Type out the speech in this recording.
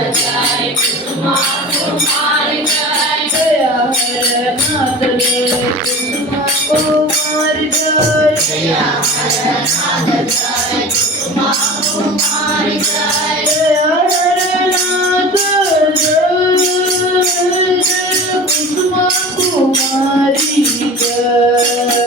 जय कुसुमा कुमारी जय जया हरनाथ जय कुसुमा कुमारी जय जया हरनाथ जय कुसुमा कुमारी जय जया हरनाथ जय जय कुसुमा कुमारी जय